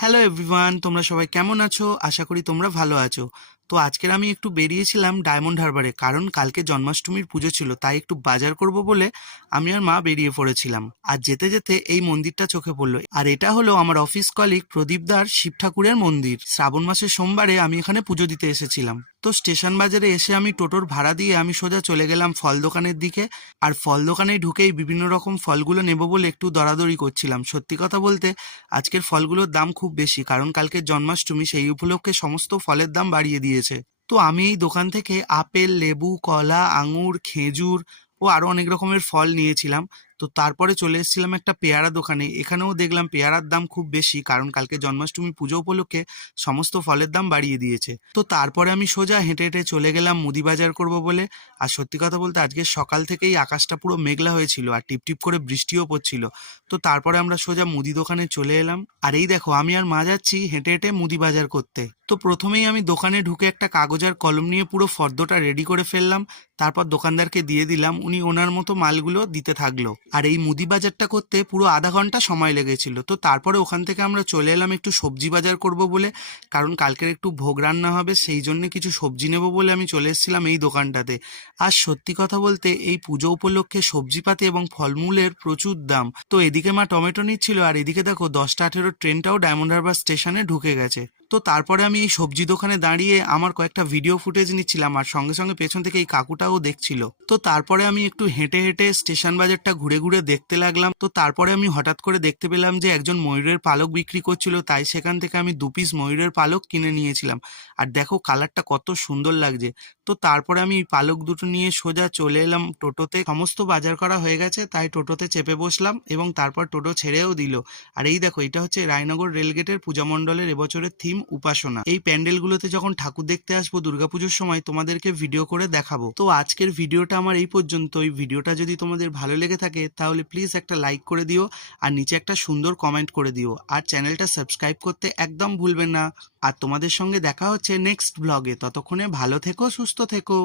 Hello everyone, তোমরা সবাই কেমন আছো? আশা করি তোমরা ভালো আছো। তো আজকের আমি একটু বেরিয়েছিলাম ডায়মন্ড হারবারে, কারণ কালকে জন্মাষ্টমীর পুজো ছিল, তাই একটু বাজার করব বলে আমি আর মা বেরিয়ে পড়েছিলাম। আর যেতে যেতে এই মন্দিরটা চোখে পড়লো, আর এটা হলো আমার অফিস কলিগ প্রদীপদার শিব ঠাকুরের মন্দির। শ্রাবণ মাসের সোমবারে আমি এখানে পুজো দিতে এসেছিলাম। তো স্টেশন বাজারে এসে আমি টোটোর ভাড়া দিয়ে আমি সোজা চলে গেলাম ফল দোকানের দিকে। আর ফল দোকানে ঢুকেই বিভিন্ন রকম ফলগুলো নেব বলে একটু দরাদরি করছিলাম। সত্যি কথা বলতে আজকের ফলগুলোর দাম খুব বেশি, কারণ কালকে জন্মাষ্টমী, সেই উপলক্ষে সমস্ত ফলের দাম বাড়িয়ে দিয়েছে। তো আমি এই দোকান থেকে আপেল, লেবু, কলা, আঙুর, খেজুর ও আরো অনেক রকমের ফল নিয়েছিলাম। তো তারপরে চলে এসেছিলাম একটা পেয়ারা দোকানে। এখানেও দেখলাম পেয়ারার দাম খুব বেশি, কারণ কালকে জন্মাষ্টমী পুজো উপলক্ষে সমস্ত ফলের দাম বাড়িয়ে দিয়েছে। তো তারপরে আমি সোজা হেঁটে হেঁটে চলে গেলাম মুদি বাজার করব বলে। আর সত্যি কথা বলতে আজকে সকাল থেকেই আকাশটা পুরো মেঘলা হয়েছিল, আর টিপটিপ করে বৃষ্টিও পড়ছিল। তো তারপরে আমরা সোজা মুদি দোকানে চলে এলাম। আর এই দেখো, আমি আর মা যাচ্ছি হেঁটে হেঁটে মুদি বাজার করতে। তো প্রথমেই আমি দোকানে ঢুকে একটা কাগজ আর কলম নিয়ে পুরো ফর্দটা রেডি করে ফেললাম। তারপর দোকানদারকে দিয়ে দিলাম, উনি ওনার মতো মালগুলো দিতে থাকলো। আর এই মুদি বাজারটা করতে পুরো আধা ঘন্টা সময় লেগেছিল। তো তারপরে ওখান থেকে আমরা চলে এলাম একটু সবজি বাজার করব বলে, কারণ কালকের একটু ভোগ রান্না হবে, সেই জন্য কিছু সবজি নেব বলে আমি চলে এসেছিলাম এই দোকানটাতে। আর সত্যি কথা বলতে এই পুজো উপলক্ষে সবজিপাতি এবং ফলমূলের প্রচুর দাম। তো এদিকে মা টমেটো নিচ্ছিল, আর এদিকে দেখো 10টা 18 ট্রেনটাও ডায়মন্ড হারবার স্টেশনে ঢুকে গেছে। তো তারপরে আমি এই সবজি দোকানে দাঁড়িয়ে আমার কয়েকটা ভিডিও ফুটেজ নিচ্ছিলাম, আর সঙ্গে সঙ্গে পেছন থেকে এই কাকুটাও দেখছিল। তো তারপরে আমি একটু হেঁটে হেঁটে স্টেশন বাজারটা ঘুরে ঘুরে দেখতে লাগলাম। তো তারপরে আমি হঠাৎ করে দেখতে পেলাম যে একজন ময়ূরের পালক বিক্রি করছিল, তাই সেখান থেকে আমি 2 পিস ময়ূরের পালক কিনে নিয়েছিলাম। আর দেখো কালারটা কত সুন্দর লাগছে। তো তারপরে আমি এই পালক দুটো নিয়ে সোজা চলে এলাম টোটোতে। সমস্ত বাজার করা হয়ে গেছে, তাই টোটোতে চেপে বসলাম এবং তারপর টোটো ছেড়েও দিল। আর এই দেখো, এটা হচ্ছে রায়নগর রেলগেটের পূজা মণ্ডলের এবছরের থিম উপাসনা। এই প্যান্ডেলগুলোতে যখন ঠাকুর দেখতে আসবো দুর্গাপুজোর সময় তোমাদেরকে ভিডিও করে দেখাবো। তো আজকের ভিডিওটা আমার এই পর্যন্ত। এই ভিডিওটা যদি তোমাদের ভালো লেগে থাকে তাহলে প্লিজ একটা লাইক করে দিও, আর নিচে একটা সুন্দর কমেন্ট করে দিও, আর চ্যানেলটা সাবস্ক্রাইব করতে একদম ভুলবেন না। আর তোমাদের সঙ্গে দেখা হচ্ছে নেক্সট ব্লগে। ততক্ষণে ভালো থেকো, সুস্থ থেকো।